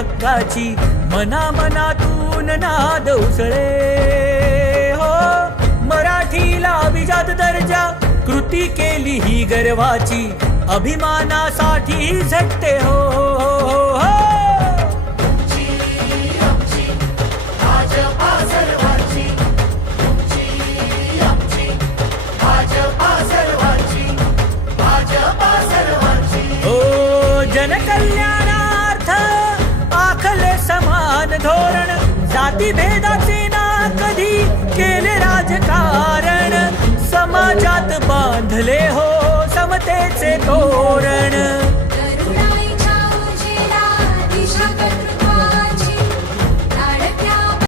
हक्काची, मनामनातून नाद उसळे हो. मराठीला अभिजात दर्जा, कृती केली ही गर्वाची, अभिमानासाठी झटते हो, हो, हो. जनकल्याणार्थ आखले समान धोरण, जाती भेदाचे ना कधी केले राजकारण, समाजात बांधले हो समतेचे तोरण.